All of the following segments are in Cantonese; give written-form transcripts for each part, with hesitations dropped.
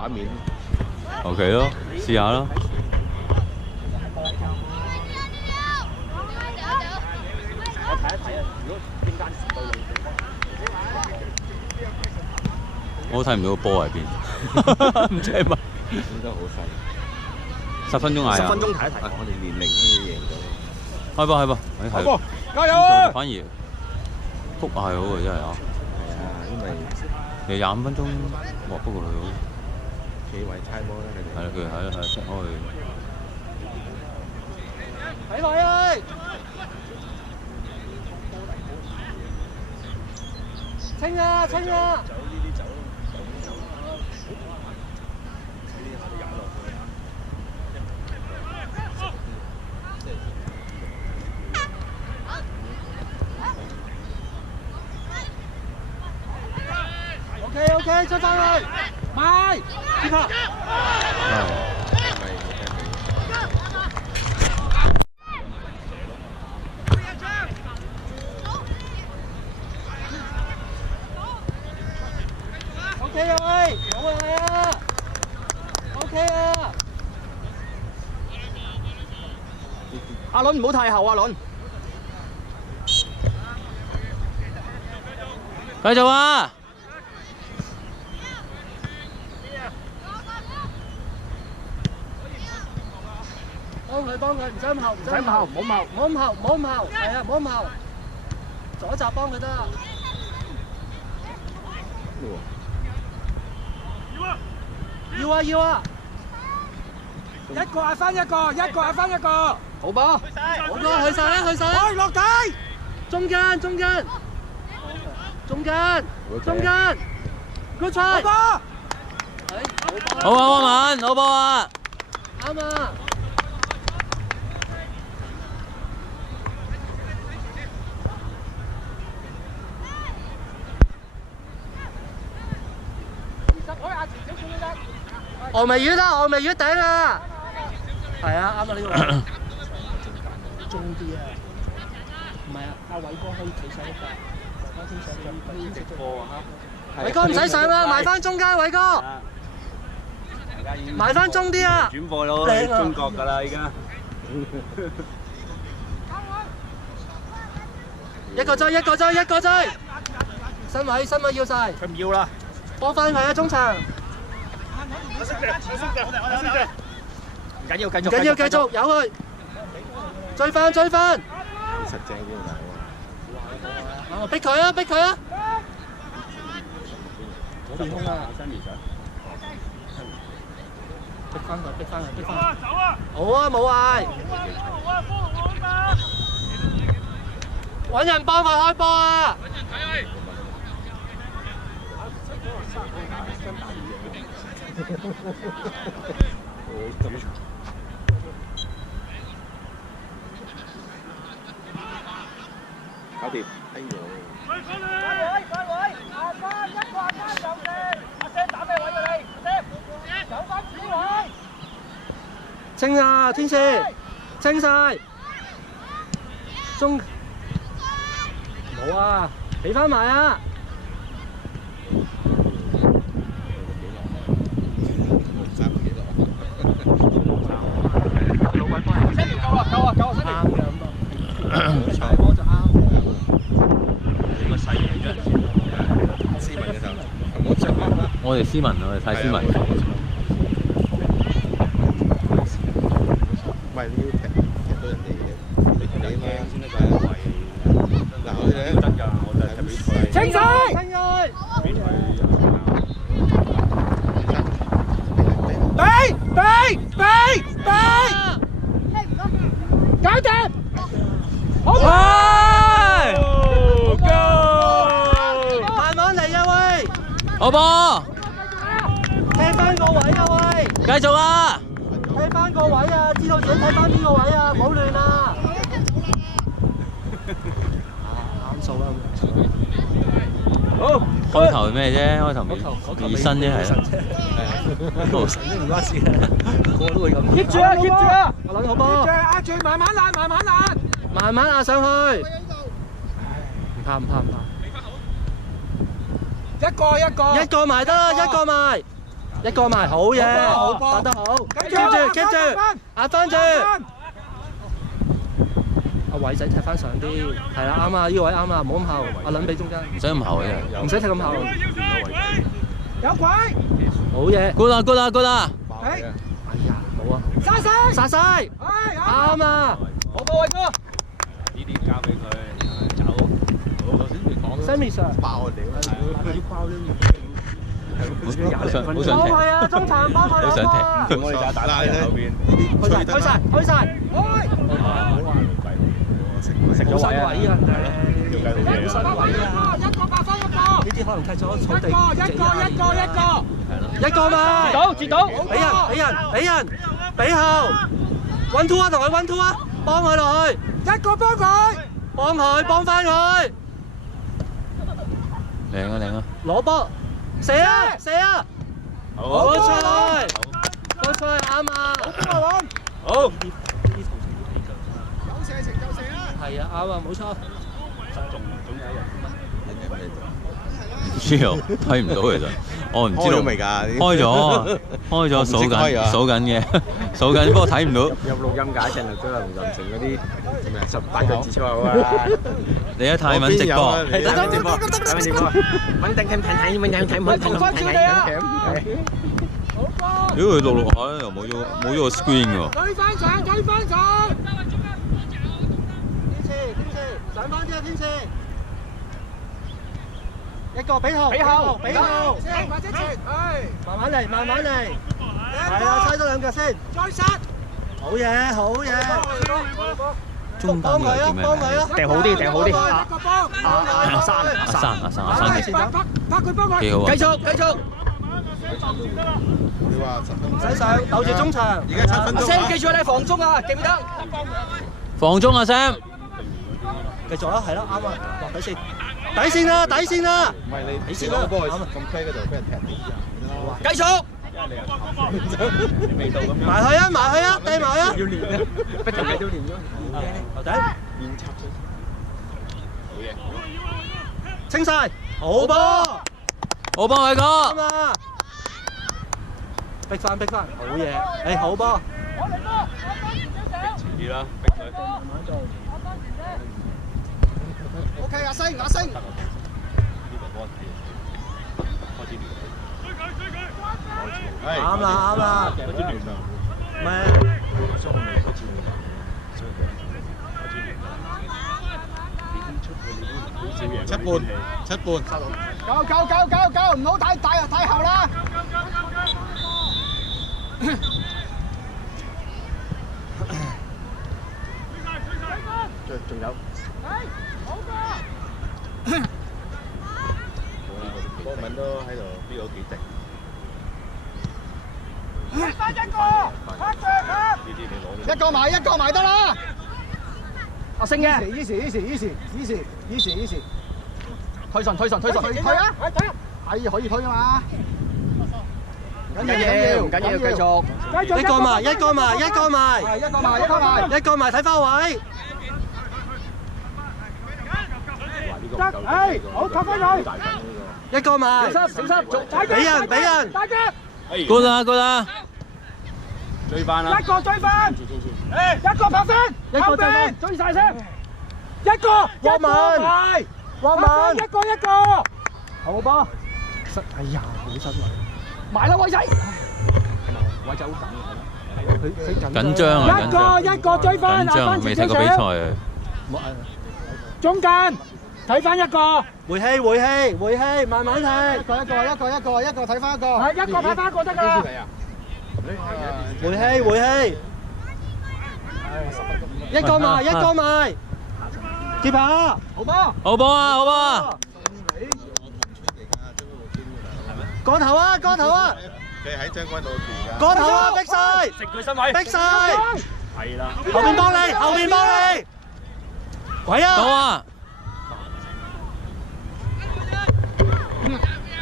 畫面。OK 咯，試下咯。我睇一睇啊，如果中間時對路我睇唔到個波喺邊，唔知係咪？應該好細。10分鐘嗌啊！10分鐘睇一睇。我哋年齡都贏咗。開波開波，係。波，加油啊！反而谷係好嘅真係啊。係啊，因為你25分鐘，哇！不過佢好。企位猜波咧，佢哋。係啦，佢係啦係出開。睇佢啊！清啊清啊！OK OK， 出翻去，買，接拍。OK 啊喂，好啊係啊 ，OK 啊。阿倫唔好太後啊，倫。繼續啊！幫佢，唔使咁後，唔使咁後，唔好咁後，唔好咁後，唔好咁後，係啊，唔好咁後，左閘幫佢得。要啊要啊！一個係翻一個，一個係翻一個。好波，好波，去晒啦去晒啦！落底，中間中間，中間中間，good try！好波，好啊，文，好波啊！啱啊！峨眉魚啦，峨眉魚頂啊！係啊，啱啊呢個。中啲啊！唔係啊，阿偉哥可以企上一格，埋翻天上呢隻波啊！偉哥唔使上啦，埋翻中間，偉哥。埋翻中啲啊！轉播咯，喺中國㗎啦，而家。一個追，一個追，一個追！身位，身位要晒。佢唔要啦。幫翻佢啊，中場。我識嘅。唔緊要，繼續。唔緊要，繼續，有佢。追翻，追翻。實正啲啊！逼佢啊，逼佢啊！嗰邊空啊！逼翻佢，逼翻佢，逼翻佢。走啊！好啊，冇嗌。揾人幫佢開波啊！搞掂，哎呦！快位，下翻一個下翻右線，阿 Sam 打咩位㗎你？阿 Sam 有翻主位。清啊，天使，清晒。中冇啊，俾翻埋啊！夠啊！啱嘅咁啊，大波就啱嘅。個細嘢啫，斯文嘅就唔好着啦。我哋斯文，我哋太斯文。唔係你要踢到人哋嘅，你睇嘛先得㗎。嗱，我哋得㗎，我就係俾佢。清水，清水，俾！搞掂！好快 ！Go！ 慢慢嚟啊喂！好波！踢翻個位啊喂！繼續啊！踢翻個位啊！知道自己踢翻邊個位啊！唔好亂啊！啱數啦！好，開頭係咩啫？開頭熱身啫係。唔關事嘅，個個都會咁。keep 住啊 ，keep 住啊！我諗好波。壓住，慢慢壓，慢慢壓，慢慢壓上去。唔怕唔怕唔怕。一個埋得啦，一個埋。一個埋，好嘢，打得好 ，keep 住，壓翻住。阿偉仔踢翻上啲，係啦，啱啊，呢個位啱啊，唔好咁後，阿倫俾中間，唔使咁後嘅，唔使踢咁後。有鬼！好嘢 ，good 啦 ，good 啦，good 啦。哎呀，好啊！殺晒！啱啊！好波，偉哥。呢啲交俾佢走。頭先你講 Sammy Sir 爆我屌，好想踢，幫佢啊！中場幫佢好想踢。我哋就打喺後邊，開晒！食咗位啊！一個8分一個，呢啲可能踢咗草地。一個嘛，截到，俾人，俾後 ，one two 啊，同佢 one two 啊，幫佢落去，一個幫佢，幫翻佢，靚啊！攞波，射啊，好菜，啱啊，好。係啊，啱啊，冇錯。唔知啊，睇唔到其實，我唔知道。開咗未㗎？開咗，數緊嘅，不過睇唔到。有錄音解釋啊，都係龍振成嗰啲18個字粗口啊！你一泰文直播，穩定如果佢錄下咧，又冇咗個 screen 喎。追翻上！天賜，上翻啲啊！天賜，一個俾後，慢慢嚟，係啊，踩多兩腳先，再殺，好嘢，中間呢個叫咩名？掟好啲，阿生幾好啊！繼續。你話唔使上，留住中場。而家7分鐘。Sam 記住你防中啊，記唔記得？防中啊 Sam，繼續啦，係啦，啱啊，落底線啦，唔係你先攞波去咁 play 嗰度俾人踢。繼續。埋去啊，掟埋啊，要練啊，不停都練咗。頭底，清晒，好波，我幫偉哥。啱啊！逼翻，好嘢！好波！遲啲啦，逼佢。慢慢做。OK， 阿星。呢個波開始亂。啱啦。開始亂啦。咩？7半。夠，唔好太後啦。仲有。波文都喺度，呢個幾靜。一個埋得啦。阿星嘅。easy。推進。推啊！係可以推啊嘛。唔緊要，繼續。一個埋，一個埋，睇翻位。好，扣翻佢。一個埋，小心，俾人。good 啦。追翻啦！一個拍翻，後邊追晒先。一個埋，一個。好波。哎呀，好失禮。埋啦，偉仔。偉仔好緊，緊張啊！一個追翻，緊張，未睇過比賽啊！中間睇翻一個。回氣，慢慢睇。一個睇翻一個。係一個睇翻一個得㗎啦。回氣，一個埋，接下，好波。好波啊！過頭啊！佢喺將軍澳住㗎。過頭啊！逼晒，食佢身位。逼晒，係啦。後面幫你，鬼啊！到啊！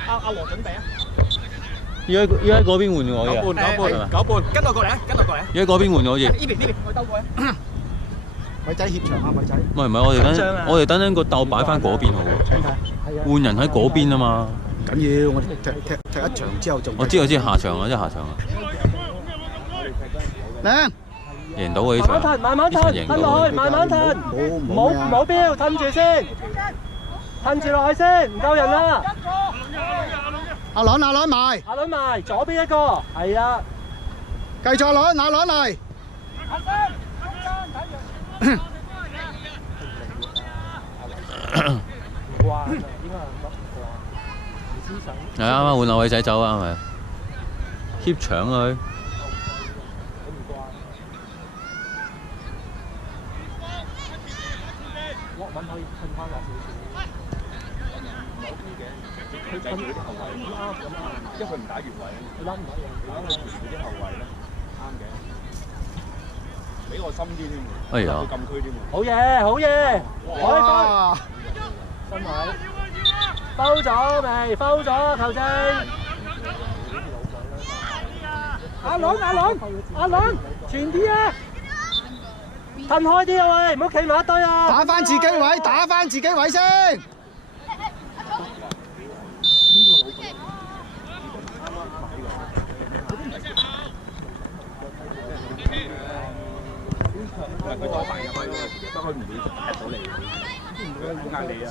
阿黃準備啊！要喺嗰邊換我嘅。9半，跟我過嚟。要喺嗰邊換我好似。呢邊，我兜過去。偉仔協場啊，偉仔。唔係，我哋等陣個竇擺翻嗰邊好喎。換人喺嗰邊啊嘛。緊要，我哋踢一場之後就。我知下場啊，即係下場啊。靚。贏到喎呢場。慢慢褪，褪落去，慢慢褪。冇標，褪住先。褪住落去先，唔夠人啦。阿倫埋。阿倫埋，左邊一個，係啊。繼續阿倫嚟。係啱啱換兩位仔走啊，係咪 ？keep 搶啊佢。可以褪翻落少少。佢褪啲後衞啱咁啊，因為佢唔打越位，佢拉唔到人，佢傳嗰啲後衞咧啱嘅，比我深啲添喎，哎呀，禁區添喎。好嘢，開分，新位，收咗未？收咗球證。阿倫，前啲啊！褪開啲啊喂，唔好企埋一堆啊！打翻自己位先。佢多排入去，不過佢唔會踢到你，好壓你啊！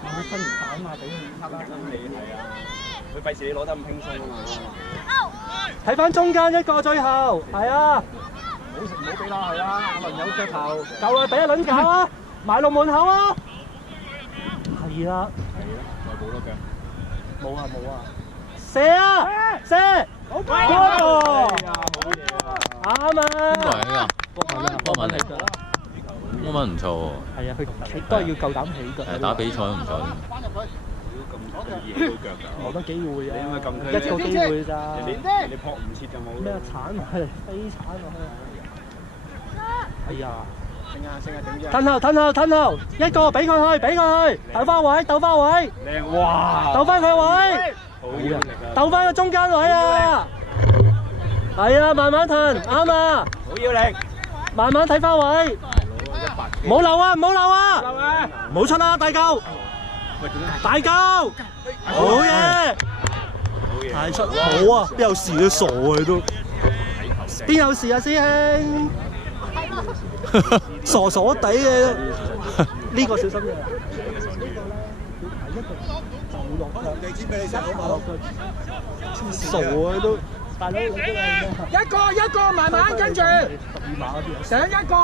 佢分唔打啊嘛，俾佢壓你係啊！佢費事你攞得咁輕鬆啊嘛！睇翻中間一個最後，係啊！唔好俾啦，係啊！阿倫有腳頭，夠啦，俾阿倫搞啊！埋落門口啊！係啦，再補多腳，冇啊！射啊！好波！啱啊！邊個嚟㗎？波文嚟，波文唔錯喎。係啊，佢都係要夠膽起㗎。係打比賽都唔錯。冇得機會啊！一個機會咋？你撲唔切就冇。咩鏟落去，飛鏟落去。哎呀！褪後，一個俾佢去，鬥翻位。靚哇！鬥翻佢位。鬥翻個中間位啊！係啊，慢慢褪，啱啊！好要力，慢慢睇翻位，唔好漏啊！唔好出啦，大嚿，好嘢！太出好啊！邊有事都傻啊都，邊有事啊師兄？傻傻地嘅，呢個小心啲。傻啊都，大佬一個慢慢跟住，上一個，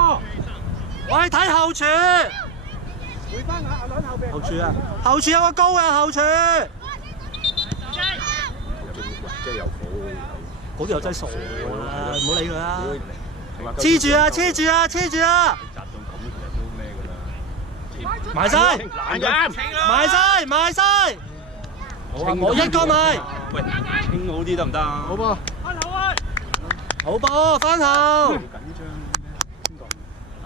我係睇後柱，回翻阿倫後邊，後柱啊，後柱有個高嘅後柱，即係有火，嗰啲又真係傻啦，唔好理佢啦，黐住啊！埋晒，埋晒。我一個咪，喂，清好啲得唔得啊？好噃，好波，翻後。緊張，邊個？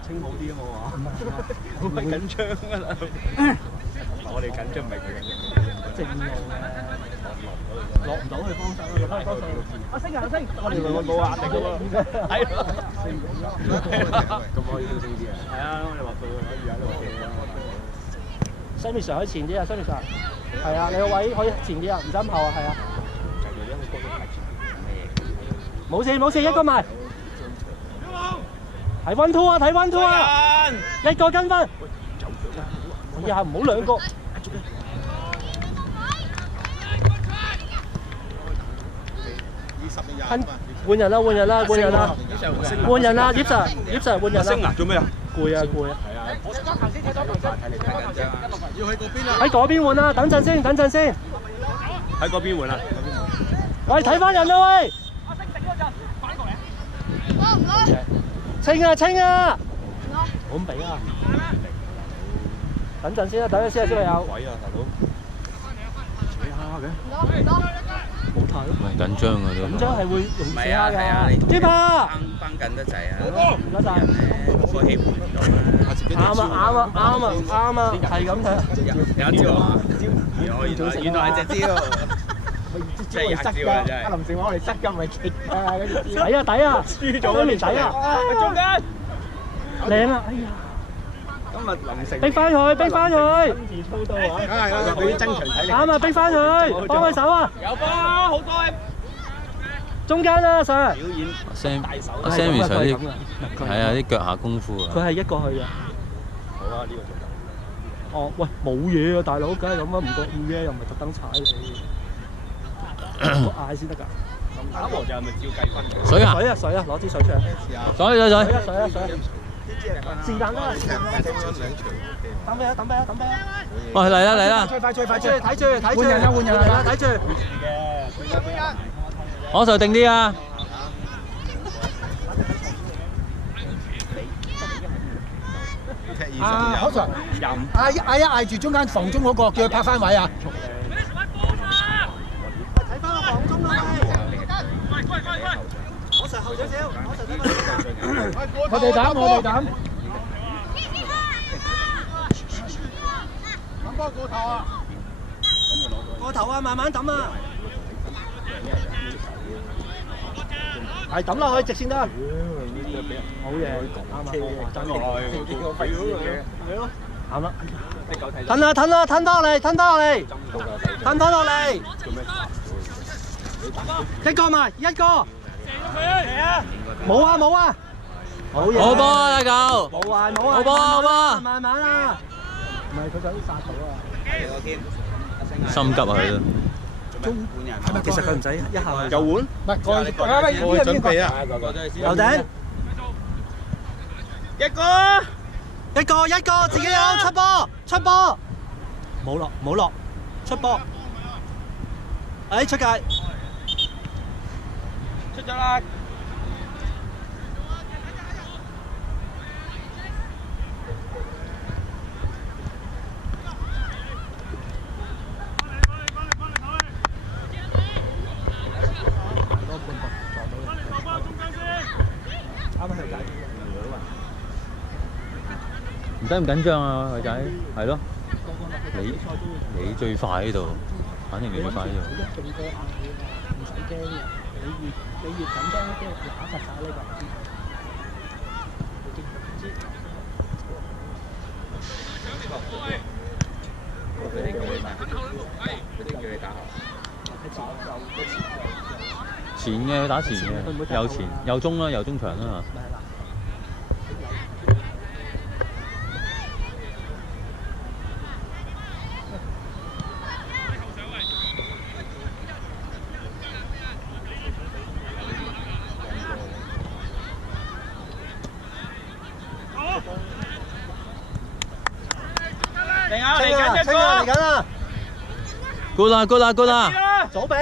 清好啲啊嘛，好鬼緊張啊啦！我哋緊張唔係佢緊張，正路嘅，落唔到去幫手，落翻去幫手。阿星，我哋冇壓力嘅喎，係咯，咁可以升啲啊？係啊，我哋話佢可以喺度企啊。Sammy Sir 可以前啲啊 ，Sammy Sir。係啊，你個位可以前啲啊，唔使咁後啊，係啊。冇事，一個埋。睇 1 2啊，睇 1 2啊，一個跟分。以後唔好兩個。換人啦，葉 Sir， 換人啦。做咩啊？攰啊！我踢多球先，要喺嗰邊啊！喺嗰邊換啊！等陣先。喺嗰邊換啊！喂，睇翻人啦喂！阿星食嗰陣，反過嚟。清啊！我唔俾啊！等陣先啦，小朋友。位啊，大佬。扯下嘅。冇太咯。唔係緊張啊都。緊張係會容易扯下㗎。接啊！繃緊得滯啊！唔該晒。個氣換唔到啦。啱啊，係咁睇。有一招啊！原來係隻招，真係廿招啊！真係。阿林成話我哋失金咪極啊！抵啊！輸咗嗰年抵啊！中間靚啊！哎呀，今日林城逼翻佢，逼翻佢。親自操刀啊！梗係啦，俾啲增強體力。啱啊，逼翻佢，幫佢手啊！有波，好多。中間啊，Sir。表演阿 Sammy Sir 啲係啊啲腳下功夫啊。佢係一個去嘅。好啊，呢個做得。哦，喂，冇嘢啊，大佬，梗係咁啊，唔覺意嘅，又唔係特登踩你。嗌先得㗎。打和就係咪照計分？水啊！水啊，攞支水出嚟。水。是但啦。等咩啊？喂，嚟啦！最快！睇住。換人啦！睇住。我 Sir 定啲啊！好 Sir， 嗌住中間防中嗰個，叫佢拍翻位啊！睇翻個防中啦，我 Sir 後少少，我哋膽。抌波過頭啊！過頭啊，慢慢抌啊！係抌落去直線得。好嘢，啱啊！真係。係咯，啱啦。褪多落嚟。一個埋，一個。冇啊！好嘢。好波啊，大狗！冇啊！好波！慢慢啊！唔係佢就啲殺到啊！心急啊佢都。其實佢唔使一下又換？唔係我準備啊！頭頂。一個，自己有出波，冇落，出波，出界，出咗啦！唔使咁緊張啊，女仔，係咯。你最快呢度，肯定你最快呢度。一定過硬嘅，唔使驚嘅。你越緊張，即係揦實晒呢個。前嘅打前嘅，右前右中啦，右中場啦。嚟緊啊！good 啦！左臂，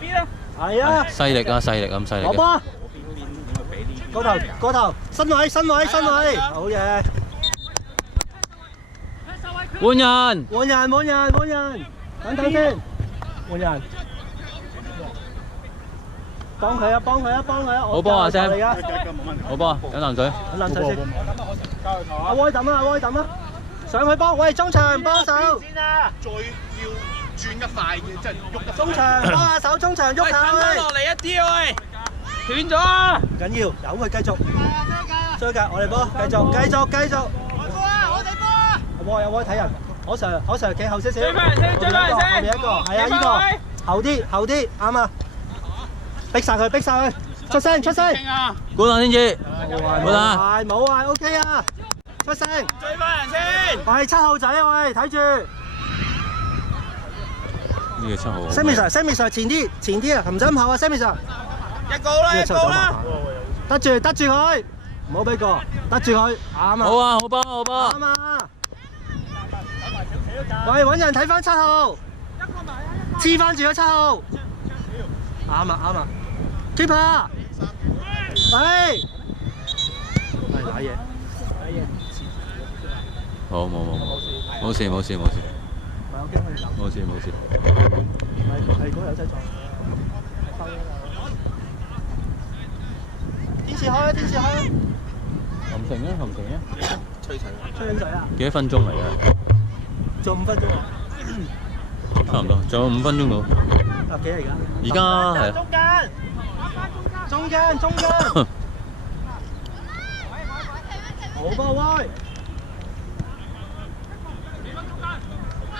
邊啊？係啊！犀利咁犀利嘅。波！過頭，身位，好嘢！換人，等先，換人。幫佢啊！好波啊 Sam！ 好波，飲啖水。阿威抌啊！上去幫，喂，中場幫手。先啊！再要轉一塊嘅，即係喐得。中場幫下手，中場喐下佢。落嚟一啲喂，斷咗啊！唔緊要，由佢繼續。追㗎，我哋波，繼續。我哋波啊！有威睇人，可 Sir 企後少少。追翻人先，後面一個，係啊，呢個後啲，啱啊！逼晒佢，出聲。 good 啦，天志。冇啊 ，OK 啊！出聲！追翻人先！喂，7號仔啊，喂，睇住！呢個7號。Sammy Sir 前啲啊，唔使咁後啊 ，Sammy Sir。一個啦！得住佢，唔好俾過，得住佢，啱啊！好啊，好波！啱啊！喂，揾人睇翻7號，黐翻住咗7號，啱啊 ，keeper， 係打嘢。 冇事。冇事。係嗰有真撞。天使開。含情啊！吹緊水啊！幾多分鐘嚟㗎？仲5分鐘啊！差唔多，仲有5分鐘到。幾而家？而家係。中間。好波威！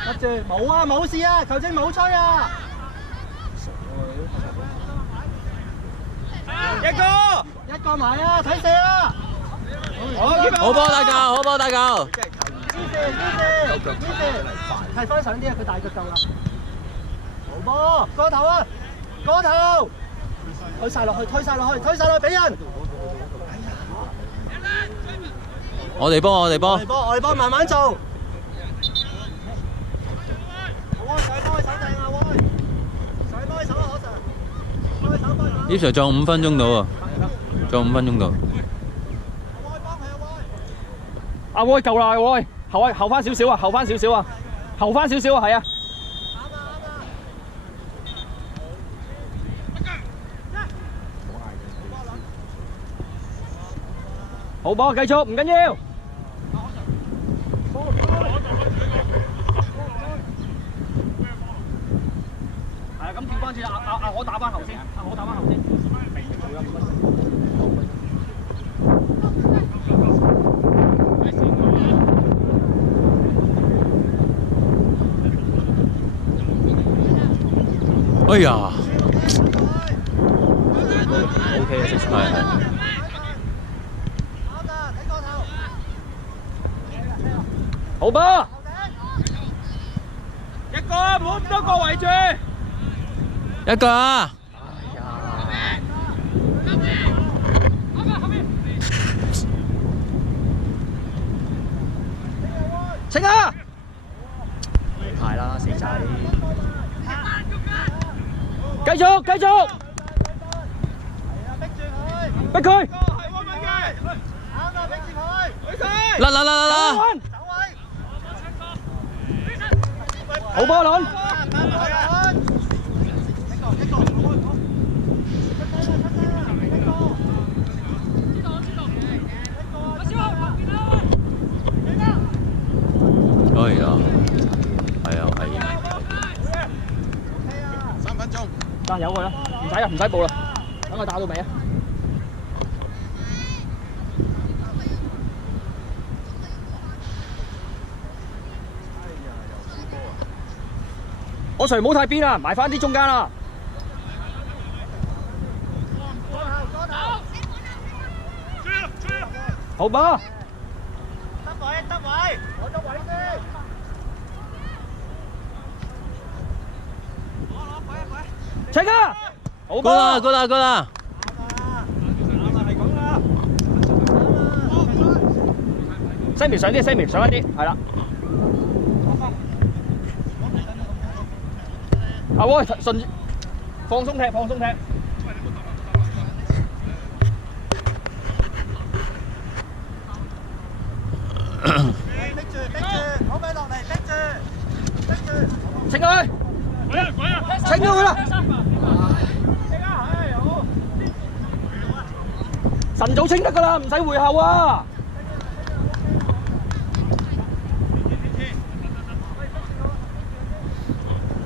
得住，冇啊，冇事啊，球證冇吹啊！一個埋啊，睇射啊！好波大球，好波大球。係翻上啲啊，佢大腳夠啦。好波，過頭啊，過頭，推晒落去，推晒落去，推晒落去俾人。我哋幫，我哋幫。我哋幫，慢慢做。上開手定啊，喂！上開手啊，可 Sir。開手，開手。葉 Sir 仲5分鐘到啊，仲5分鐘到。阿威夠啦，阿威，後翻少少啊，後翻少少啊，後翻少少啊，係啊。好波，繼續，唔緊要。係啊，咁調翻轉我打翻後先，我打翻後先。哎呀 ，OK 啊，係。好波，一個唔好咁多個圍住，一個啊！清啊！排啦，死仔！繼續，繼續，逼佢，啦！好波輪，哎呀，係啊，係。3分鐘。得有佢啦，唔使啊，唔使報啦，等佢打到尾啊！我隨唔好太邊啊，埋翻啲中間啦。好波。得位，我得位先。清啊！好波。過啦。Sammy 上啲，Sammy 上一啲，係啦。阿威順放鬆踢，放鬆踢。逼住，好尾落嚟，逼住。清佢，清咗佢啦。晨早清得噶啦，唔使回後啊。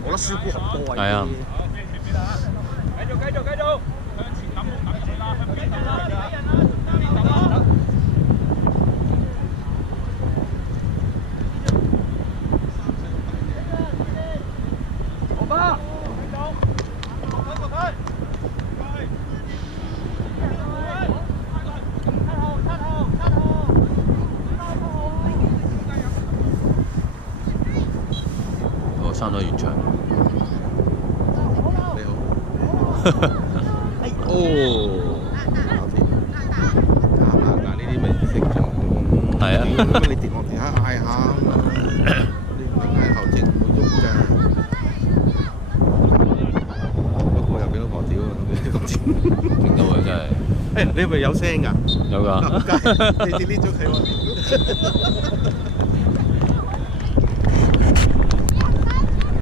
我覺得輸估好多啊！係啊。繼續，向前抌，向前啦，向邊度啦？好吧，我差唔多完場。哦，嗱呢啲咪識咗。係啊。咁你跌落地下嗌下啊嘛，你唔嗌後正唔會喐㗎。不過又俾老婆屌啊！整到佢真係。誒，你係咪有聲㗎？有㗎。你 delete 咗佢喎。